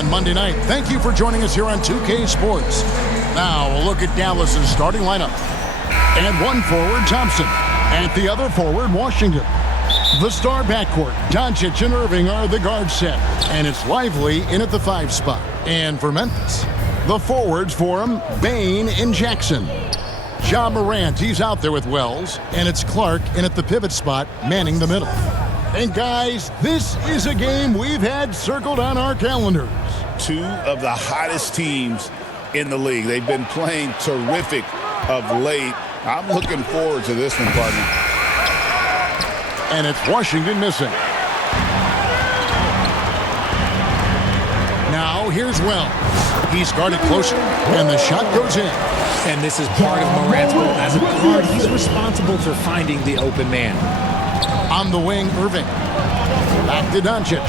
on Monday night. Thank you for joining us here on 2K Sports. Now we'll look at Dallas's starting lineup. At one forward, Thompson. At the other forward, Washington. The star backcourt, Doncic and Irving, are the guard set. And it's Lively in at the 5 spot. And for Memphis, the forwards for him, Bane and Jackson. Ja Morant, he's out there with Wells. And it's Clark in at the pivot spot, manning the middle. And guys, this is a game we've had circled on our calendars. Two of the hottest teams in the league. They've been playing terrific of late. I'm looking forward to this one, partner. And it's Washington missing. Now here's Wells. He's guarded closer, and the shot goes in. And this is part of Morant's role. As a guard, he's responsible for finding the open man. On the wing, Irving. Back to Doncic.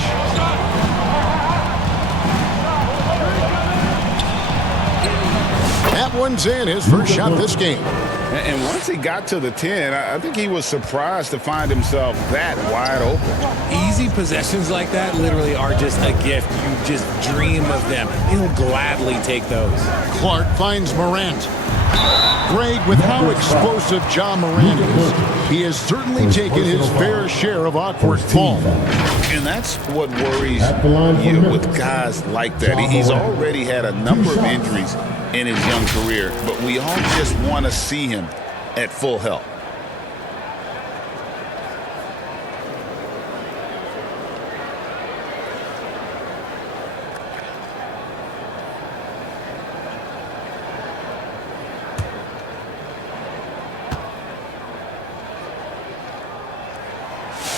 That one's in, his first shot this game. And once he got to the 10, I think he was surprised to find himself that wide open. Easy possessions like that literally are just a gift. You just dream of them. He'll gladly take those. Clark finds Morant. Greg, with how explosive Ja Morant is, he has certainly taken his fair share of awkward falls. And that's what worries you with guys like that. He's already had a number of injuries in his young career, but we all just want to see him at full health.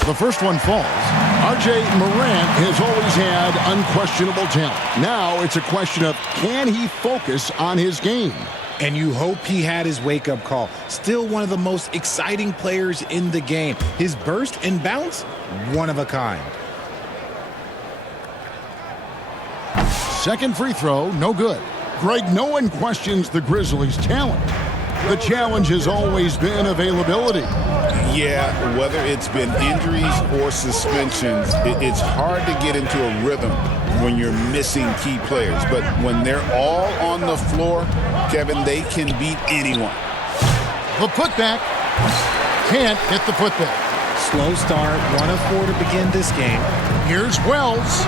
The first one falls. R.J. Morant has always had unquestionable talent. Now it's a question of, can he focus on his game? And you hope he had his wake-up call. Still one of the most exciting players in the game. His burst and bounce, one of a kind. Second free throw, no good. Greg, no one questions the Grizzlies' talent. The challenge has always been availability. Yeah, whether it's been injuries or suspensions, it's hard to get into a rhythm when you're missing key players. But when they're all on the floor, Kevin, they can beat anyone. The putback. Can't hit the putback. Slow start, 1 of 4 to begin this game. Here's Wells.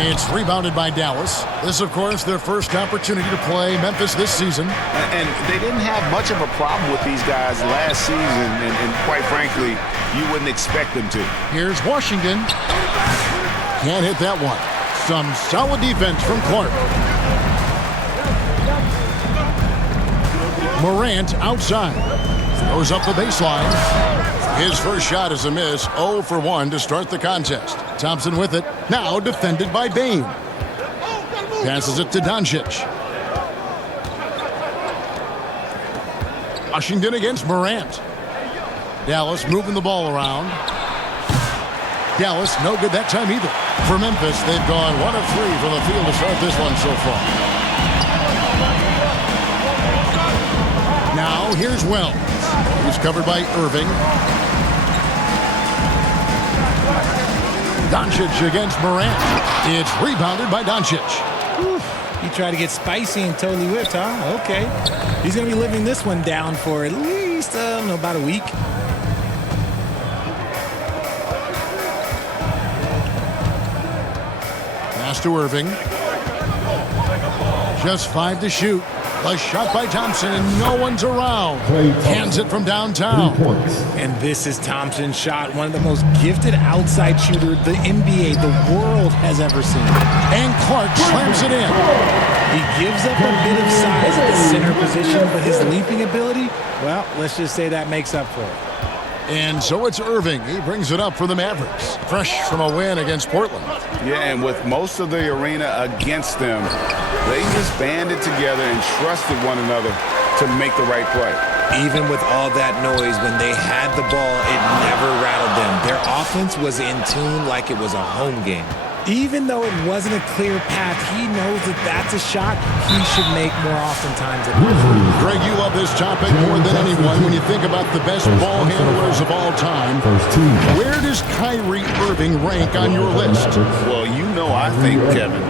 It's rebounded by Dallas. This, of course, their first opportunity to play Memphis this season. And they didn't have much of a problem with these guys last season, and quite frankly, you wouldn't expect them to. Here's Washington. Can't hit that one. Some solid defense from Clark. Morant outside. Throws up the baseline. His first shot is a miss. 0 for 1 to start the contest. Thompson with it. Now defended by Bane. Passes it to Doncic. Washington against Morant. Dallas moving the ball around. Dallas no good that time either. For Memphis, they've gone 1 of 3 from the field to start this one so far. Now here's Wells. He's covered by Irving. Doncic against Morant. It's rebounded by Doncic. He tried to get spicy and totally whipped, huh? Okay. He's going to be living this one down for at least, about a week. Pass to Irving. Just 5 to shoot. A shot by Thompson, and no one's around. Hands it from downtown. And this is Thompson's shot, one of the most gifted outside shooters the NBA, the world has ever seen. And Clark slams it in. He gives up a bit of size at the center position, but his leaping ability, well, let's just say that makes up for it. And so it's Irving. He brings it up for the Mavericks. Fresh from a win against Portland. Yeah, and with most of the arena against them, they just banded together and trusted one another to make the right play. Even with all that noise, when they had the ball, it never rattled them. Their offense was in tune like it was a home game. Even though it wasn't a clear path, he knows that that's a shot he should make more oftentimes than not. Greg, you love this topic more than anyone when you think about the best ball handlers of all time. Where does Kyrie Irving rank on your list? Well, you know, I think, Kevin,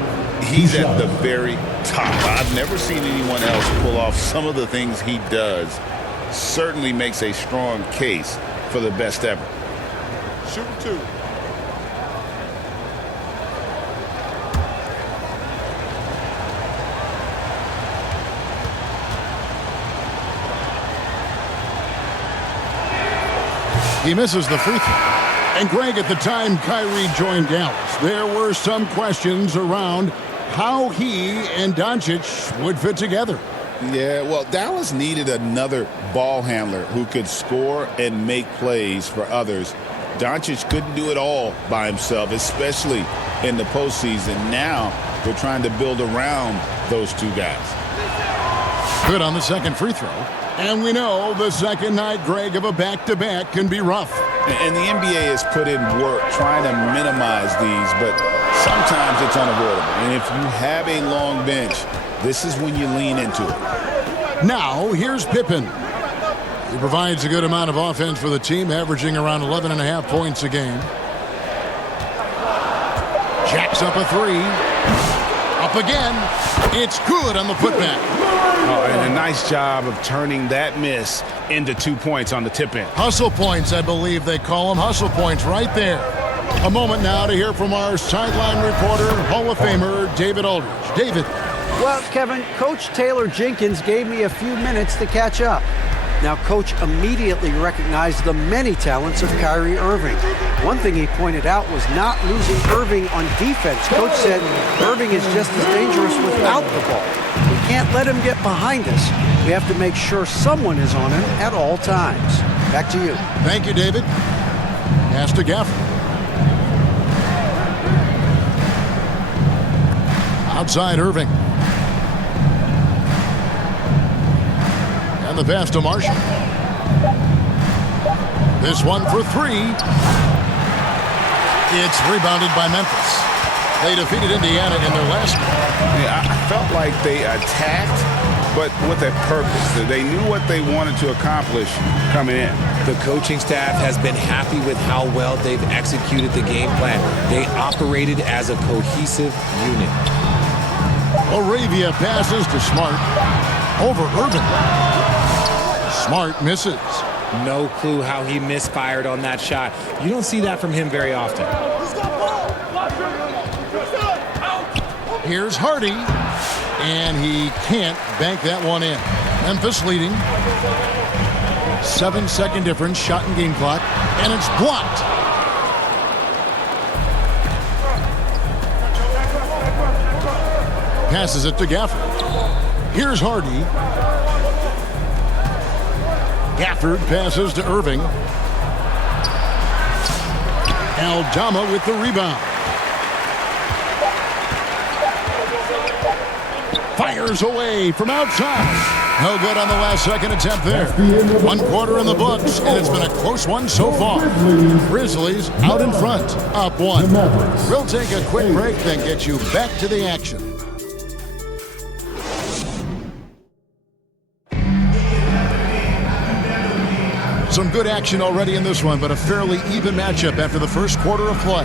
he's at the very top. I've never seen anyone else pull off some of the things he does. Certainly makes a strong case for the best ever. Shoot two. He misses the free throw. And Greg, at the time Kyrie joined Dallas, there were some questions around how he and Doncic would fit together. Yeah, well, Dallas needed another ball handler who could score and make plays for others. Doncic couldn't do it all by himself, especially in the postseason. Now they're trying to build around those two guys. Good on the second free throw. And we know the second night, Greg, of a back-to-back can be rough. And the NBA has put in work trying to minimize these, but sometimes it's unavoidable. And if you have a long bench, this is when you lean into it. Now, here's Pippen. He provides a good amount of offense for the team, averaging around 11.5 points a game. Jacks up a three. Up again. It's good on the putback. Oh, and a nice job of turning that miss into 2 points on the tip in. Hustle points, I believe they call them. Hustle points right there. A moment now to hear from our sideline reporter, Hall of Famer David Aldridge. David. Well, Kevin, Coach Taylor Jenkins gave me a few minutes to catch up. Now, Coach immediately recognized the many talents of Kyrie Irving. One thing he pointed out was not losing Irving on defense. Coach said Irving is just as dangerous without the ball. We can't let him get behind us. We have to make sure someone is on him at all times. Back to you. Thank you, David. Pass to Gafford. Outside Irving. And the pass to Marshall. This one for three. It's rebounded by Memphis. They defeated Indiana in their last game. Yeah, I felt like they attacked, but with a purpose. They knew what they wanted to accomplish coming in. The coaching staff has been happy with how well they've executed the game plan. They operated as a cohesive unit. Arabia passes to Smart. Over Irving. Smart misses. No clue how he misfired on that shot. You don't see that from him very often. Here's Hardy, and he can't bank that one in. Memphis leading. 7-second difference, shot and game clock, and it's blocked. Passes it to Gafford. Here's Hardy. Gafford passes to Irving. Aldama with the rebound. Fires away from outside. No good on the last second attempt there. 1 quarter in the books, and it's been a close one so far. Grizzlies out in front, up one. We'll take a quick break, then get you back to the action. Some good action already in this one, but a fairly even matchup after the first quarter of play.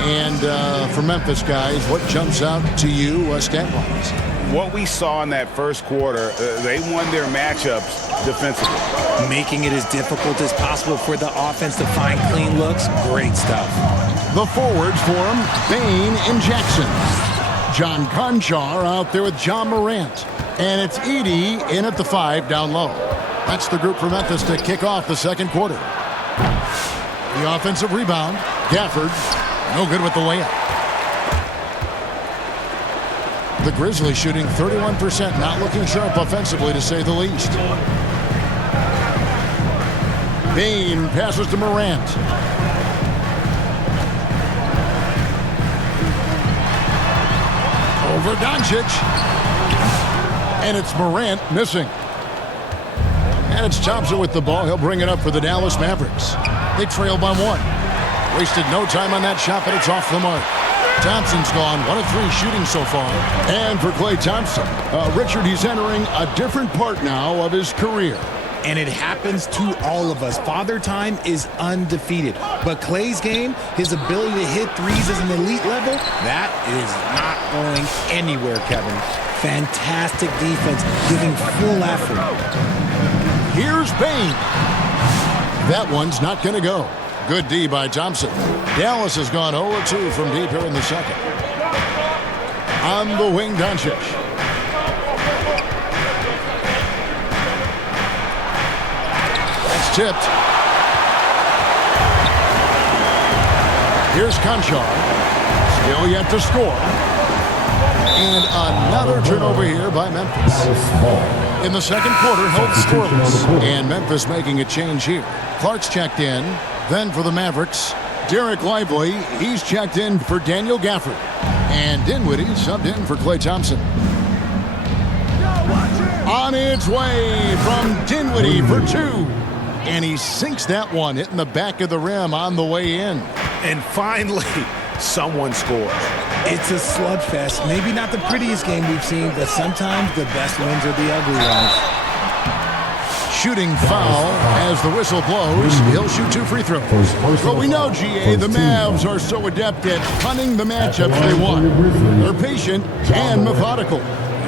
And for Memphis guys, what jumps out to you stat-wise? What we saw in that first quarter, they won their matchups defensively. Making it as difficult as possible for the offense to find clean looks. Great stuff. The forwards for him, Bane and Jackson. John Conchar out there with John Morant. And it's Edey in at the 5 down low. That's the group for Memphis to kick off the second quarter. The offensive rebound. Gafford, no good with the layup. The Grizzlies shooting 31%, not looking sharp offensively to say the least. Bane passes to Morant. Over Doncic. And it's Morant missing. And it's Thompson with the ball. He'll bring it up for the Dallas Mavericks. They trail by 1. Wasted no time on that shot, but it's off the mark. Thompson's gone 1 of 3 shooting so far. And for Klay Thompson, Richard, he's entering a different part now of his career. And it happens to all of us. Father Time is undefeated. But Klay's game, his ability to hit threes at an elite level, that is not going anywhere, Kevin. Fantastic defense, giving full effort. Here's Bain. That one's not going to go. Good D by Thompson. Dallas has gone 0-2 from deep here in the second. On the wing, Doncic. That's tipped. Here's Conchar. Still yet to score. And another turnover here by Memphis. In the second quarter, held scoreless. And Memphis making a change here. Clark's checked in. Then for the Mavericks, Derek Lively. He's checked in for Daniel Gafford. And Dinwiddie subbed in for Klay Thompson. On its way from Dinwiddie for 2. And he sinks that one, hitting the back of the rim on the way in. And finally, someone scores. It's a slugfest. Maybe not the prettiest game we've seen, but sometimes the best wins are the ugly ones. Shooting foul as the whistle blows. He'll shoot 2 free throws. But we know, GA, the Mavs are so adept at punting the matchups they want. They're patient and methodical.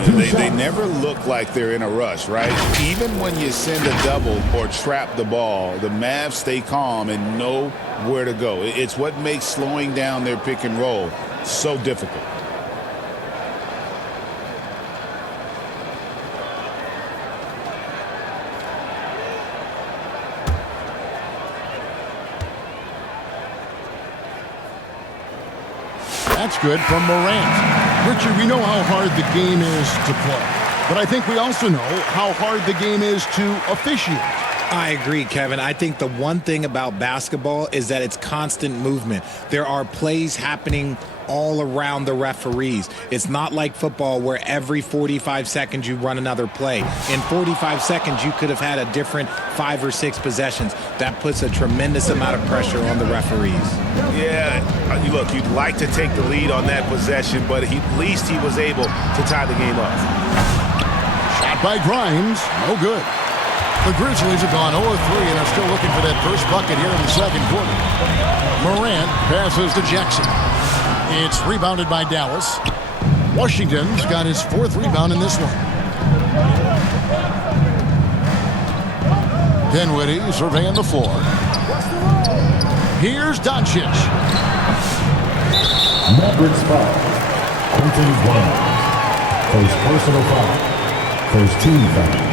They never look like they're in a rush, right? Even when you send a double or trap the ball, the Mavs stay calm and know where to go. It's what makes slowing down their pick and roll so difficult. That's good from Morant. Richard, we know how hard the game is to play, but I think we also know how hard the game is to officiate. I agree, Kevin. I think the one thing about basketball is that it's constant movement. There are plays happening all around the referees. It's not like football where every 45 seconds you run another play. In 45 seconds, you could have had a different 5 or 6 possessions. That puts a tremendous amount of pressure on the referees. Yeah, look, you'd like to take the lead on that possession, but at least he was able to tie the game up. Shot by Grimes, no good. The Grizzlies have gone 0-3 and are still looking for that first bucket here in the second quarter. Morant passes to Jackson. It's rebounded by Dallas. Washington's got his 4th rebound in this one. Dinwiddie surveying the floor. Here's Doncic. Mavericks foul. Quentin Grimes. First personal foul. First team foul.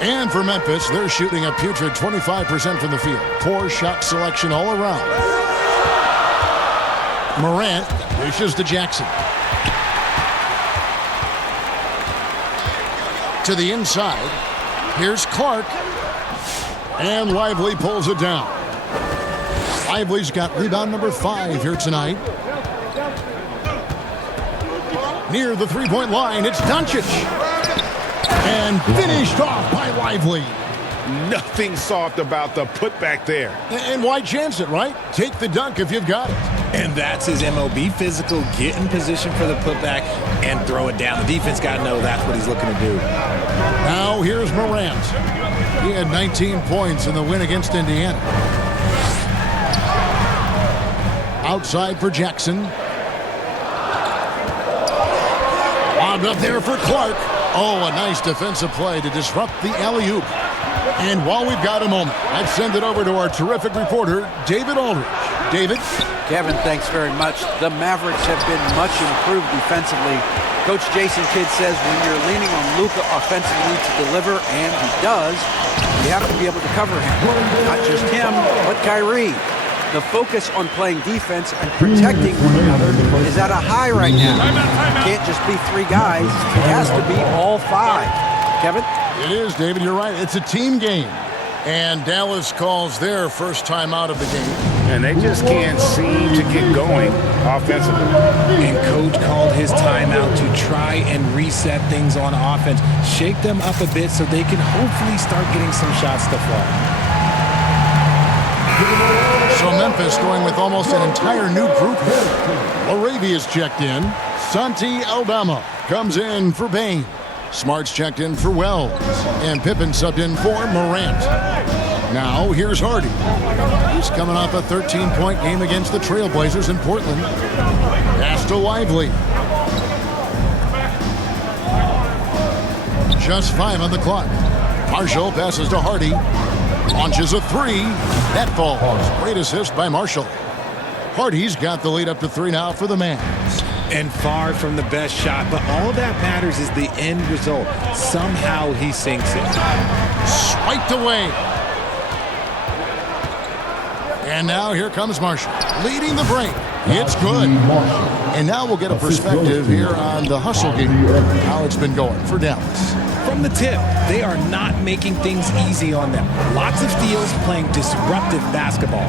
And for Memphis, they're shooting a putrid 25% from the field. Poor shot selection all around. Morant dishes to Jackson. To the inside. Here's Clark. And Lively pulls it down. Lively's got rebound number 5 here tonight. Near the three-point line, it's Doncic. And finished off by Lively. Nothing soft about the putback there. And why chance it, right? Take the dunk if you've got it. And that's his MOB, physical, get in position for the putback and throw it down. The defense got to know that's what he's looking to do. Now here's Morant. He had 19 points in the win against Indiana. Outside for Jackson. Lobbed up there for Clark. Oh, a nice defensive play to disrupt the alley-oop. And while we've got a moment, I'd send it over to our terrific reporter, David Aldridge. David? Kevin, thanks very much. The Mavericks have been much improved defensively. Coach Jason Kidd says when you're leaning on Luka offensively to deliver, and he does, you have to be able to cover him. Not just him, but Kyrie. The focus on playing defense and protecting one another is at a high right now. It can't just be 3 guys. It has to be all 5. Kevin? It is, David. You're right. It's a team game. And Dallas calls their first time out of the game. And they just can't seem to get going offensively. And Coach called his timeout to try and reset things on offense. Shake them up a bit so they can hopefully start getting some shots to fall. So Memphis going with almost an entire new group here. Laravia's checked in. Santi Aldama comes in for Bain. Smart's checked in for Wells. And Pippen subbed in for Morant. Now here's Hardy. He's coming off a 13-point game against the Trailblazers in Portland. Pass to Lively. Just 5 on the clock. Marshall passes to Hardy. Launches a 3. That falls. Great assist by Marshall. Hardy's got the lead up to 3 now for the Mavs. And far from the best shot, but all that matters is the end result. Somehow he sinks it. Swiped away. And now here comes Marshall, leading the break. It's good. And now we'll get a perspective here on the hustle game, how it's been going for Dallas. From the tip, they are not making things easy on them. Lots of steals, playing disruptive basketball.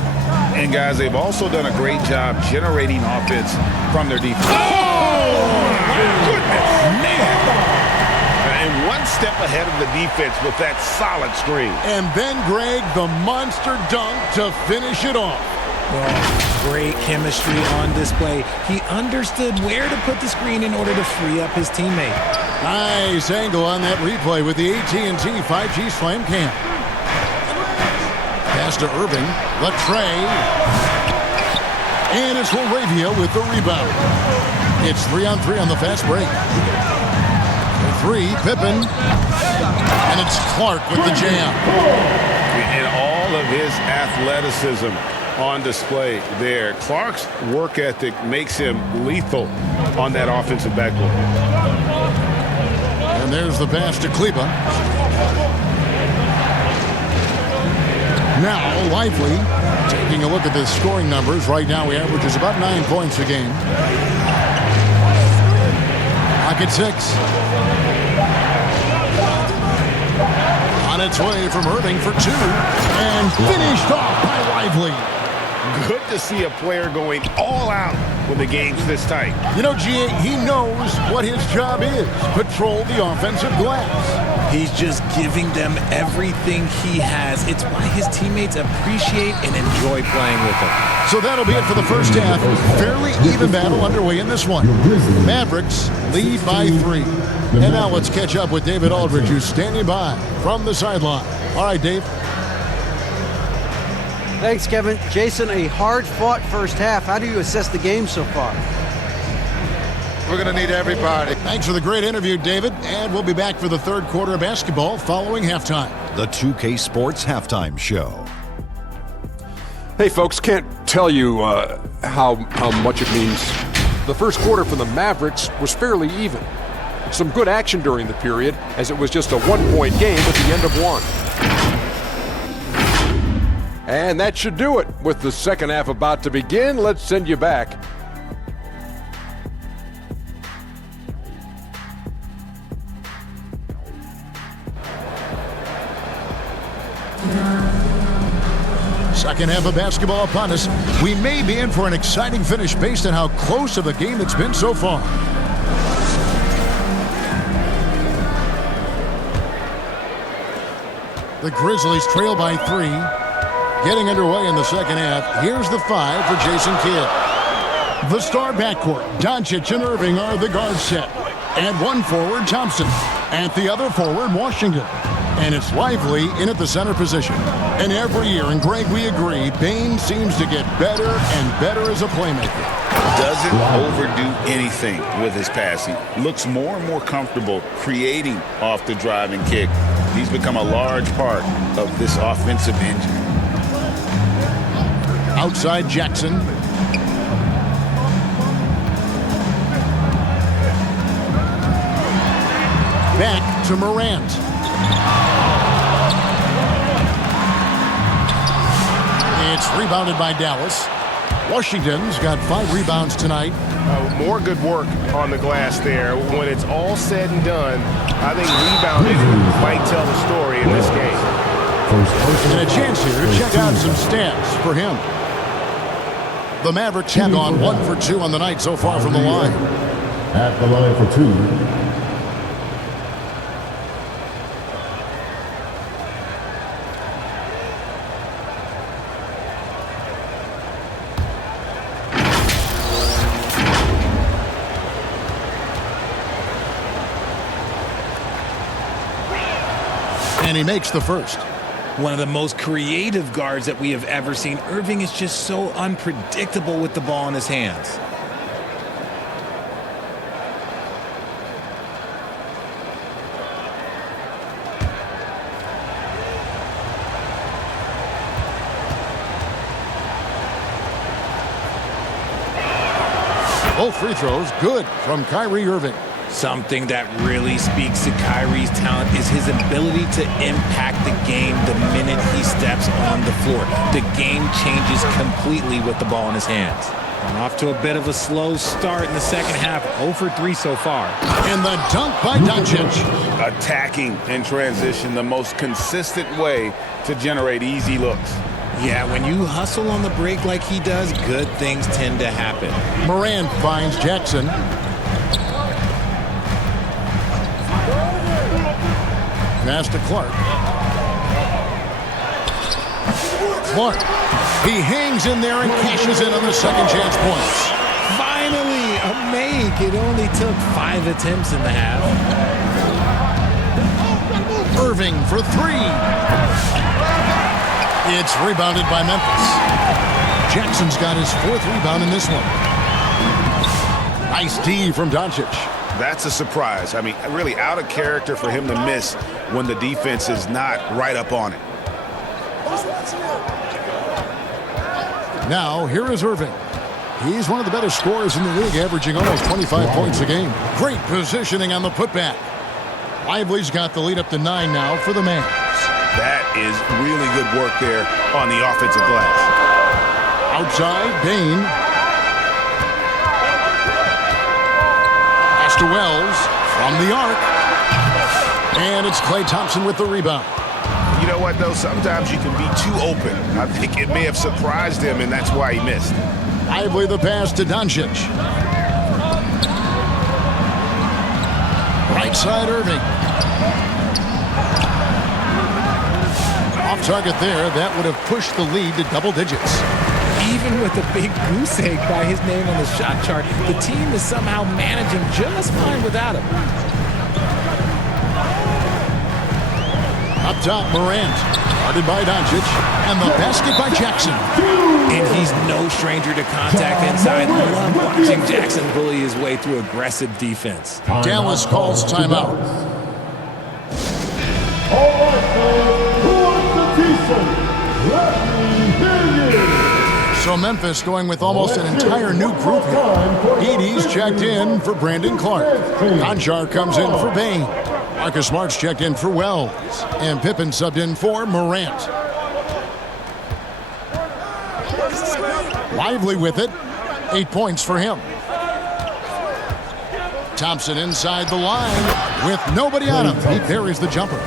And guys, they've also done a great job generating offense from their defense. Oh, my goodness, man. And one step ahead of the defense with that solid screen. And Ben Gregg, the monster dunk to finish it off. Well, great chemistry on display. He understood where to put the screen in order to free up his teammate. Nice angle on that replay with the AT&T 5G Slam Cam. Pass to Irving. Latrey. And it's Laravia with the rebound. It's 3-on-3 on the fast break. The 3, Pippen. And it's Clark with the jam. And all of his athleticism on display there. Clark's work ethic makes him lethal on that offensive backboard. And there's the pass to Kleba. Now, Lively, taking a look at the scoring numbers. Right now, he averages about 9 points a game. Pocket 6. On its way from Irving for 2. And finished off by Lively. Good to see a player going all out when the game's this tight. You know, G.A., he knows what his job is. Patrol the offensive glass. He's just giving them everything he has. It's why his teammates appreciate and enjoy playing with him. So that'll be it for the first half. Fairly even battle underway in this one. Mavericks lead by 3. And now let's catch up with David Aldridge, who's standing by from the sideline. All right, Dave. Thanks, Kevin. Jason, a hard-fought first half. How do you assess the game so far? We're going to need everybody. Thanks for the great interview, David. And we'll be back for the third quarter of basketball following halftime. The 2K Sports Halftime Show. Hey, folks, can't tell you how much it means. The first quarter for the Mavericks was fairly even. Some good action during the period, as it was just a one-point game at the end of one. And that should do it. With the second half about to begin, let's send you back. Second half of basketball upon us. We may be in for an exciting finish based on how close of a game it's been so far. The Grizzlies trail by 3. Getting underway in the second half. Here's the 5 for Jason Kidd. The star backcourt, Doncic and Irving, are the guard set. And one forward, Thompson. At the other forward, Washington. And it's Lively in at the center position. And every year, and Greg, we agree, Bain seems to get better and better as a playmaker. Doesn't overdo anything with his passing. Looks more and more comfortable creating off the drive and kick. He's become a large part of this offensive engine. Outside Jackson. Back to Morant. It's rebounded by Dallas. Washington's got 5 rebounds tonight. More good work on the glass there. When it's all said and done, I think rebounding might tell the story in this game. First personal And a chance here to check out some stats for him. The Mavericks have gone 1 for 2 on the night so far from the line. At the line for 2. And he makes the first. One of the most creative guards that we have ever seen. Irving is just so unpredictable with the ball in his hands. Both free throws good from Kyrie Irving. Something that really speaks to Kyrie's talent is his ability to impact the game the minute he steps on the floor. The game changes completely with the ball in his hands. And off to a bit of a slow start in the second half. 0 for 3 so far. And the dunk by Doncic. Attacking in transition, the most consistent way to generate easy looks. Yeah, when you hustle on the break like he does, good things tend to happen. Morant finds Jackson. Pass to Clark. Clark. He hangs in there and cashes in on the second chance points. Finally, a make. It only took 5 attempts in the half. Irving for 3. It's rebounded by Memphis. Jackson's got his 4th rebound in this one. Nice D from Doncic. That's a surprise. I mean, really out of character for him to miss when the defense is not right up on it. Now, here is Irving. He's one of the better scorers in the league, averaging almost 25 points a game. Great positioning on the putback. Lively's got the lead up to 9 now for the Mavs. That is really good work there on the offensive glass. Outside, Dane. Pass to Wells from the arc. And it's Klay Thompson with the rebound. You know what, though? Sometimes you can be too open. I think it may have surprised him, and that's why he missed. Lively the pass to Doncic. Right side, Irving. Off target there. That would have pushed the lead to double digits. Even with a big goose egg by his name on the shot chart, the team is somehow managing just fine without him. Up top, Morant. Guarded by Doncic. And the basket by Jackson. And he's no stranger to contact inside. Love watching Jackson bully his way through aggressive defense. Dallas calls timeout. All right, who wants the t-shirt? Let me hear you. So Memphis going with almost an entire new group here. Edie's checked in for Brandon Clark. Conchar comes in for Bain. Marcus Smart's checked in for Wells. And Pippen subbed in for Morant. Lively with it. 8 points for him. Thompson inside the line with nobody on him. He buries the jumper.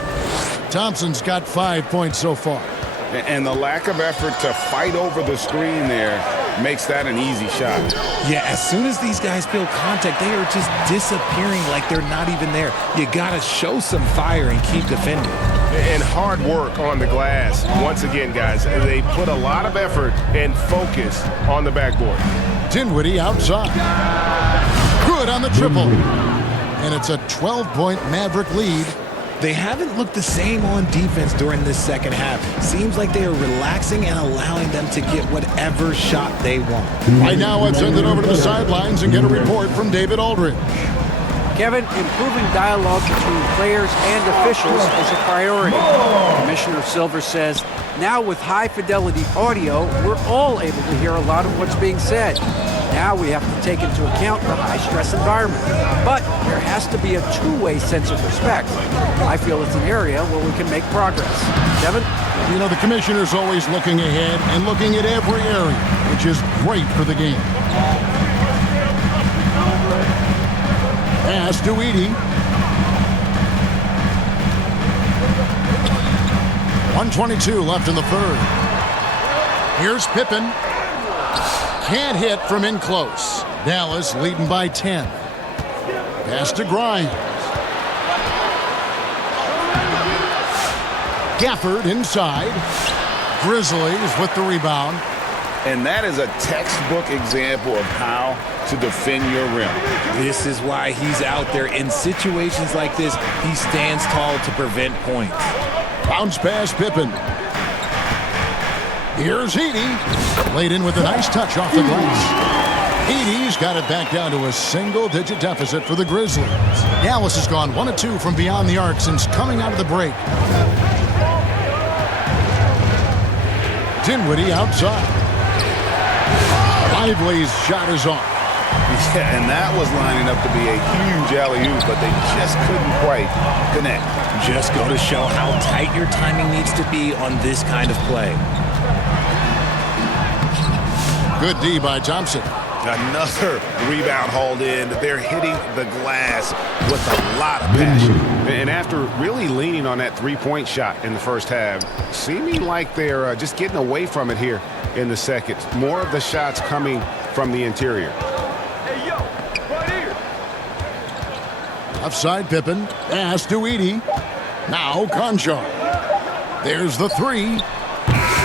Thompson's got 5 points so far. And the lack of effort to fight over the screen there makes that an easy shot. Yeah, as soon as these guys feel contact, they are just disappearing like they're not even there. You gotta show some fire and keep defending. And hard work on the glass. Once again, guys, they put a lot of effort and focus on the backboard. Dinwiddie outside. Good on the triple. And it's a 12-point Maverick lead. They haven't looked the same on defense during this second half. Seems like they are relaxing and allowing them to get whatever shot they want. Right now, let's send it over to the sidelines and get a report from David Aldridge. Kevin, improving dialogue between players and officials is a priority. Commissioner Silver says, now with high-fidelity audio, we're all able to hear a lot of what's being said. Now we have to take into account the high-stress environment. But there has to be a two-way sense of respect. I feel it's an area where we can make progress. Kevin? You know, the commissioner's always looking ahead and looking at every area, which is great for the game. Pass to Edie. 1:22 left in the third. Here's Pippen. Can't hit from in close. Dallas leading by 10. Pass to Grimes. Gafford inside. Grizzlies with the rebound. And that is a textbook example of how to defend your rim. This is why he's out there. In situations like this, he stands tall to prevent points. Bounce pass Pippen. Here's Edey. Laid in with a nice touch off the glass. Edey's got it back down to a single-digit deficit for the Grizzlies. Dallas has gone 1 of 2 from beyond the arc since coming out of the break. Dinwiddie outside. Lively's shot is off. Yeah, and that was lining up to be a huge alley-oop, but they just couldn't quite connect. Just go to show how tight your timing needs to be on this kind of play. Good D by Thompson. Another rebound hauled in. They're hitting the glass with a lot of passion. And after really leaning on that three-point shot in the first half, seeming like they're just getting away from it here in the second. More of the shots coming from the interior. Hey, yo, right here. Offside Pippen. Pass to Edey. Now Conchar. There's the three.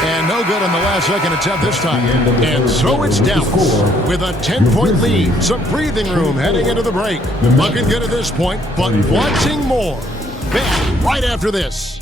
And no good on the last second attempt this time. And so it's Dallas with a 10-point lead. Some breathing room heading into the break. Looking good at this point, but wanting more. Back right after this.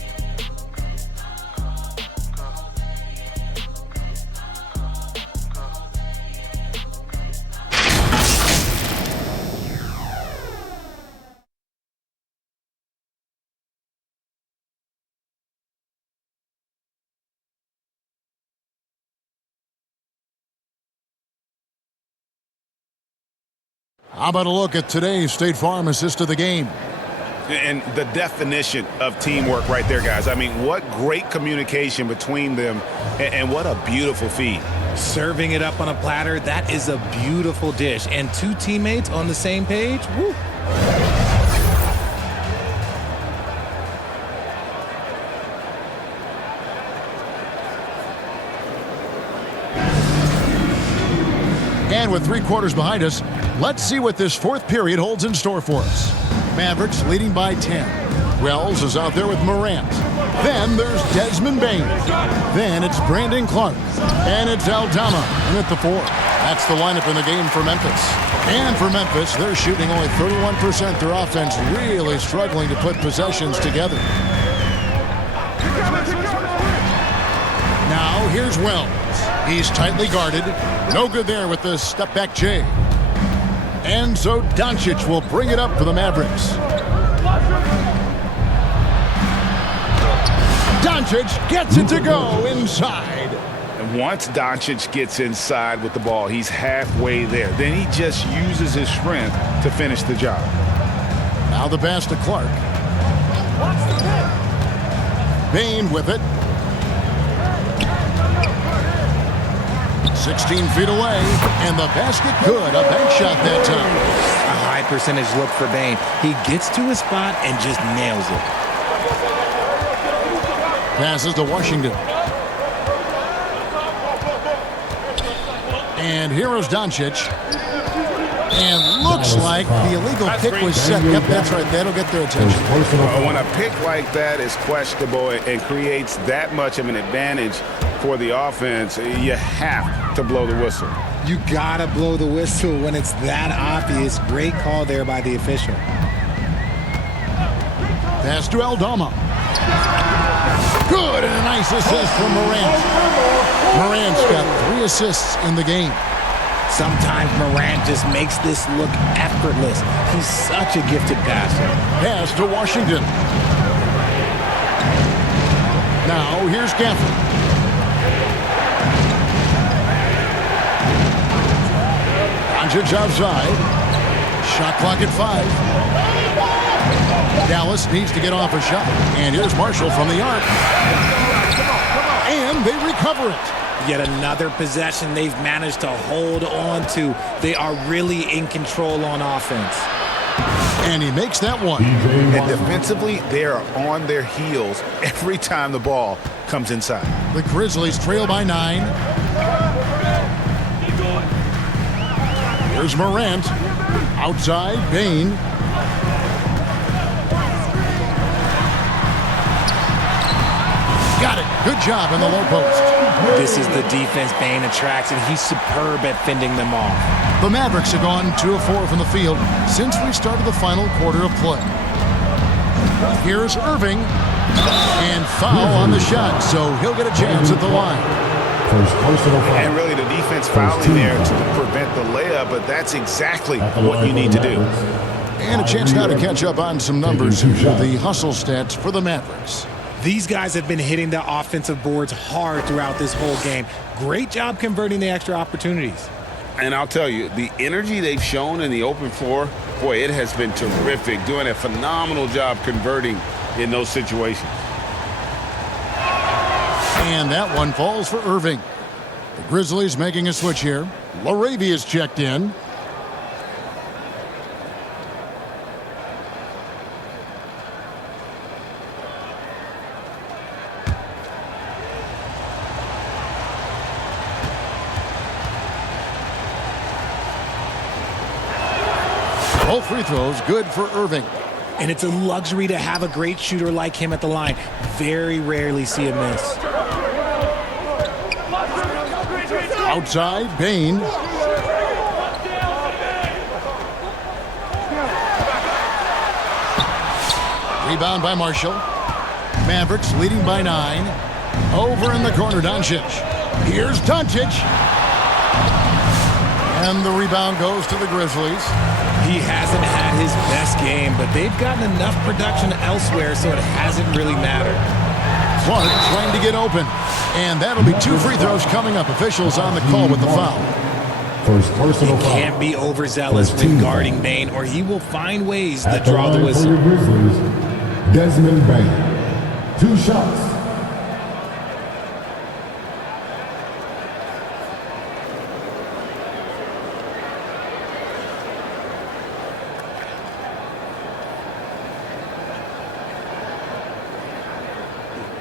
How about a look at today's State Farm assist of the game? And the definition of teamwork right there, guys. I mean, what great communication between them, and what a beautiful feed. Serving it up on a platter, that is a beautiful dish. And two teammates on the same page, woo. And with 3 quarters behind us, let's see what this fourth period holds in store for us. Mavericks leading by 10. Wells is out there with Morant. Then there's Desmond Bain. Then it's Brandon Clark. And it's Aldama. And at the 4. That's the lineup in the game for Memphis. And for Memphis, they're shooting only 31%. Their offense really struggling to put possessions together. Now here's Wells. He's tightly guarded. No good there with the step-back J. And so Doncic will bring it up for the Mavericks. Doncic gets it to go inside. And once Doncic gets inside with the ball, he's halfway there. Then he just uses his strength to finish the job. Now the pass to Clark. Bain with it. 16 feet away, and the basket good. A bank shot that time. A high percentage look for Bain. He gets to his spot and just nails it. Passes to Washington. And here is Doncic. And looks like the illegal pick was set. Yep, that's right. That'll get their attention. When a pick like that is questionable and creates that much of an advantage for the offense, you have to blow the whistle. You gotta blow the whistle when it's that obvious. Great call there by the official. Pass to Aldama. Good, and a nice assist from Morant. Morant's got 3 assists in the game. Sometimes Morant just makes this look effortless. He's such a gifted passer. Pass to Washington. Now here's Gafford. Doncic outside. Shot clock at 5. Dallas needs to get off a shot. And here's Marshall from the arc. And they recover it. Yet another possession they've managed to hold on to. They are really in control on offense. And he makes that one. And defensively, they are on their heels every time the ball comes inside. The Grizzlies trail by 9. Here's Morant. Outside, Bain. Got it. Good job in the low post. This is the defense Bain attracts, and he's superb at fending them off. The Mavericks have gone 2 of 4 from the field since we started the final quarter of play. Here's Irving. And foul on the shot, so he'll get a chance at the line. And really the defense fouling there to prevent the layup, but that's exactly what you need to do. And a chance now to catch up on some numbers with the hustle stats for the Mavericks. These guys have been hitting the offensive boards hard throughout this whole game. Great job converting the extra opportunities. And I'll tell you, the energy they've shown in the open floor, boy, it has been terrific. Doing a phenomenal job converting in those situations. And that one falls for Irving. The Grizzlies making a switch here. Laravia's checked in. Both free throws good for Irving. And it's a luxury to have a great shooter like him at the line. Very rarely see a miss. Outside, Bain. Rebound by Marshall. Mavericks leading by 9. Over in the corner, Doncic. Here's Doncic. And the rebound goes to the Grizzlies. He hasn't had his best game, but they've gotten enough production elsewhere, so it hasn't really mattered. Clark trying to get open. And that'll be 2 free throws coming up. Officials on the call with the foul. First personal foul. Can't be overzealous when guarding Bain, or he will find ways to draw the whistle. Grizzlies, Desmond Bain. 2 shots.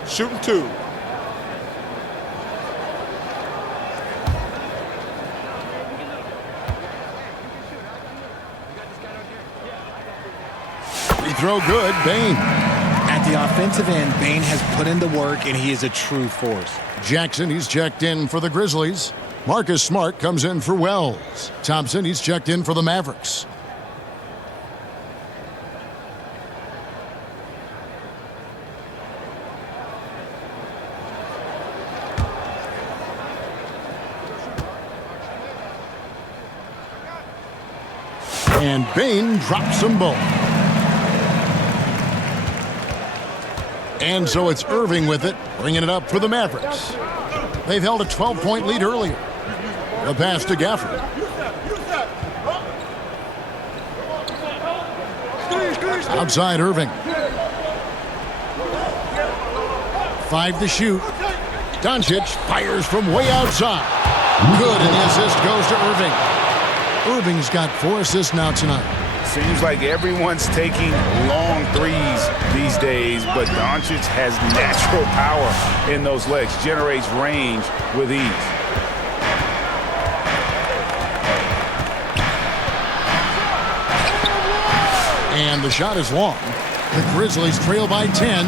Shooting 2. Free throw good, Bain. At the offensive end, Bain has put in the work, and he is a true force. Jackson, he's checked in for the Grizzlies. Marcus Smart comes in for Wells. Thompson, he's checked in for the Mavericks. And Bain drops them both. And so it's Irving with it, bringing it up for the Mavericks. They've held a 12-point lead earlier. The pass to Gafford. Outside Irving. 5 to shoot. Doncic fires from way outside. Good, and the assist goes to Irving. Irving's got 4 assists now tonight. Seems like everyone's taking long threes these days, but Doncic has natural power in those legs, generates range with ease. And the shot is long. The Grizzlies trail by 10.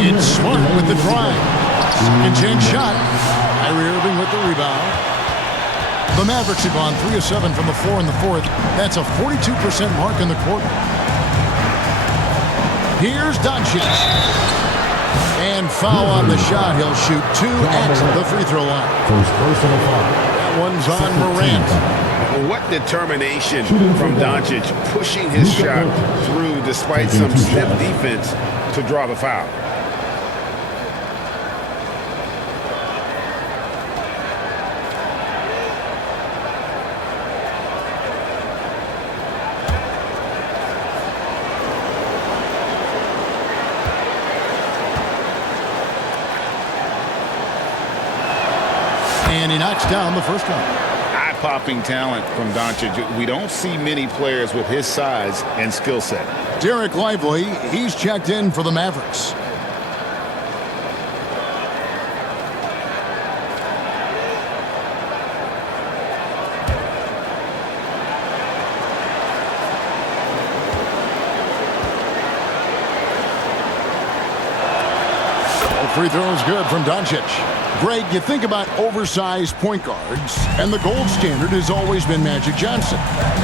It's Smart with the drive. Second chance shot. Kyrie Irving with the rebound. The Mavericks have gone 3 of 7 from the floor in the fourth. That's a 42% mark in the quarter. Here's Doncic. And foul on the shot. He'll shoot 2 at the free throw line. First personal foul. That one's on Morant. What determination from Doncic, pushing his shot through despite some stiff defense to draw the foul. And he knocks down the first one. I eye-popping talent from Doncic. We don't see many players with his size and skill set. Derek Lively, he's checked in for the Mavericks. Free throws good from Doncic. Greg, you think about oversized point guards, and the gold standard has always been Magic Johnson.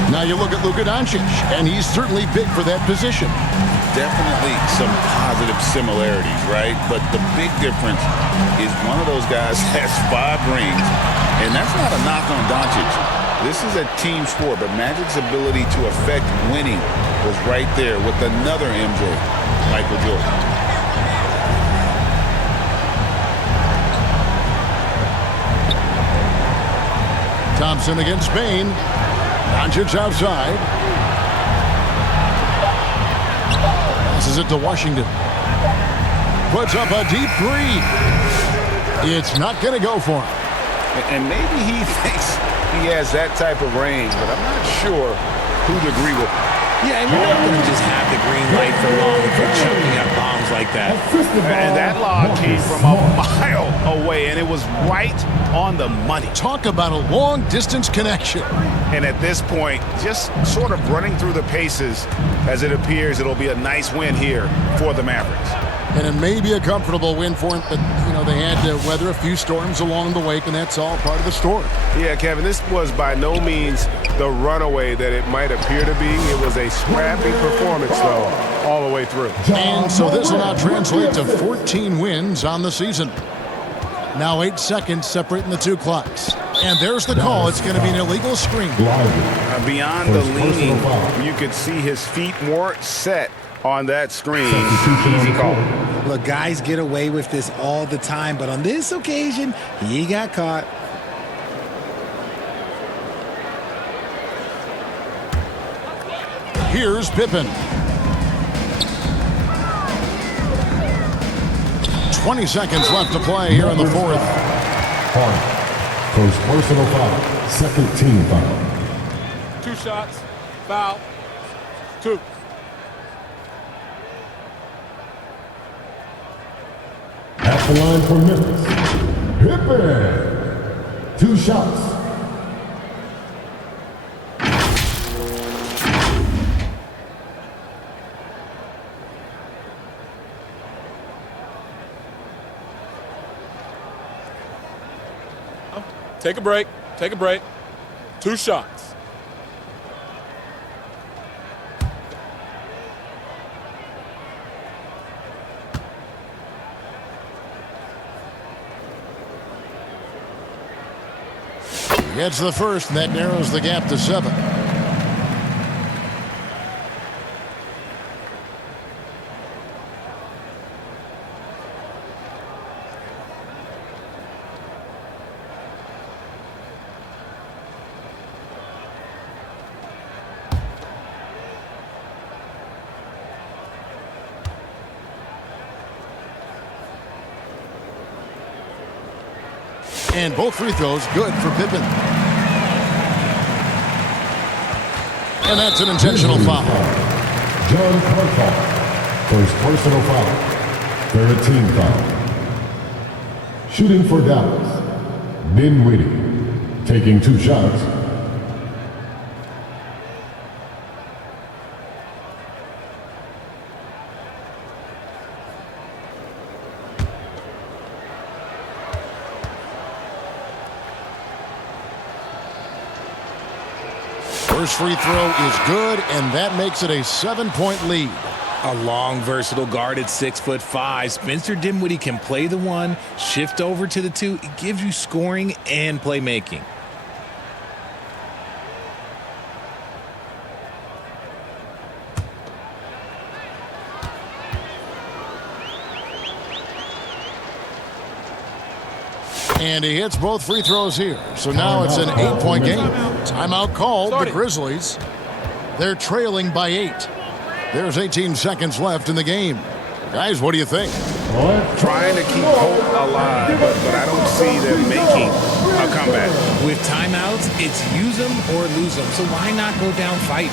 Now you look at Luka Doncic, and he's certainly big for that position. Definitely some positive similarities, right? But the big difference is one of those guys has 5 rings, and that's not a knock on Doncic. This is a team sport, but Magic's ability to affect winning was right there with another MJ, Michael Jordan. Thompson against Spain. Doncic outside. Passes it to Washington. Puts up a deep 3. It's not going to go for him. And maybe he thinks he has that type of range, but I'm not sure who'd agree with him. Yeah, and you're not going to just have the green light for long if you're chucking up bombs like that. And that lob came from a mile away, and it was right on the money. Talk about a long-distance connection. And at this point, just sort of running through the paces, as it appears it'll be a nice win here for the Mavericks. And it may be a comfortable win for him, but, they had to weather a few storms along the way, and that's all part of the story. Yeah, Kevin, this was by no means the runaway that it might appear to be. It was a scrappy performance, though, all the way through. And so this will now translate to 14 wins on the season. Now 8 seconds separating the two clocks. And there's the call. It's going to be an illegal screen. Beyond the leaning, you could see his feet more set on that screen. Easy call. Look, guys get away with this all the time, but on this occasion, he got caught. Here's Pippen. 20 seconds left to play here in the fourth. First personal foul. Second team foul. 2 shots. Foul. 2. At the line for Memphis. Pippen. 2 shots. Take a break. Take a break. 2 shots. Gets the first, and that narrows the gap to 7. And both free throws good for Pippen. And that's an intentional foul. John Carter. First personal foul. Third team foul. Shooting for Dallas. Dinwiddie. Taking 2 shots. First free throw is good, and that makes it a 7-point lead. A long, versatile guard at 6'5". Spencer Dinwiddie can play the 1, shift over to the 2. It gives you scoring and playmaking. And he hits both free throws here. So now it's an 8-point game. Timeout called. The Grizzlies. They're trailing by 8. There's 18 seconds left in the game. Guys, what do you think? Trying to keep hope alive, but I don't see them making a a comeback. With timeouts, it's use them or lose them. So why not go down fighting?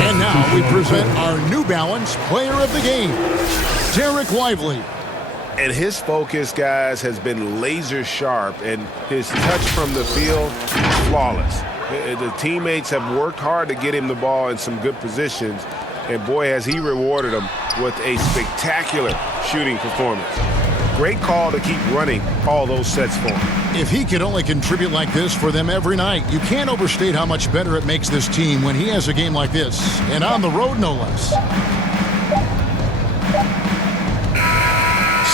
And now we present our New Balance Player of the Game, Derek Lively. And his focus, guys, has been laser sharp, and his touch from the field, flawless. The teammates have worked hard to get him the ball in some good positions, and boy, has he rewarded them with a spectacular shooting performance. Great call to keep running all those sets for him. If he could only contribute like this for them every night, you can't overstate how much better it makes this team when he has a game like this, and on the road, no less.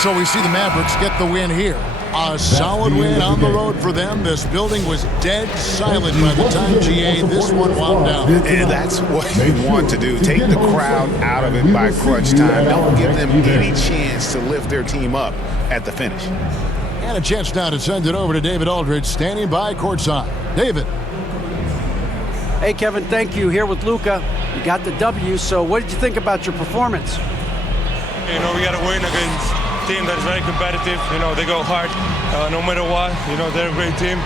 So we see the Mavericks get the win here. A solid win on the road for them. This building was dead silent by the time, GA, this one wound down. And that's what you want to do. Take the crowd out of it by crunch time. Don't give them any chance to lift their team up at the finish. And a chance now to send it over to David Aldridge, standing by courtside. David. Hey, Kevin, thank you. Here with Luka. You got the W, so what did you think about your performance? You know, we got to win against a team that is very competitive. You know, they go hard no matter what. You know, they're a great team.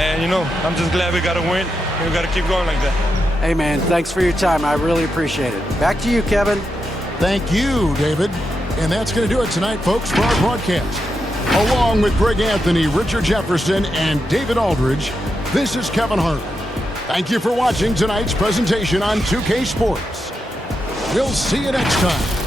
And, you know, I'm just glad we got to win. And we got to keep going like that. Hey, man, thanks for your time. I really appreciate it. Back to you, Kevin. Thank you, David. And that's going to do it tonight, folks, for our broadcast. Along with Greg Anthony, Richard Jefferson, and David Aldridge, this is Kevin Hart. Thank you for watching tonight's presentation on 2K Sports. We'll see you next time.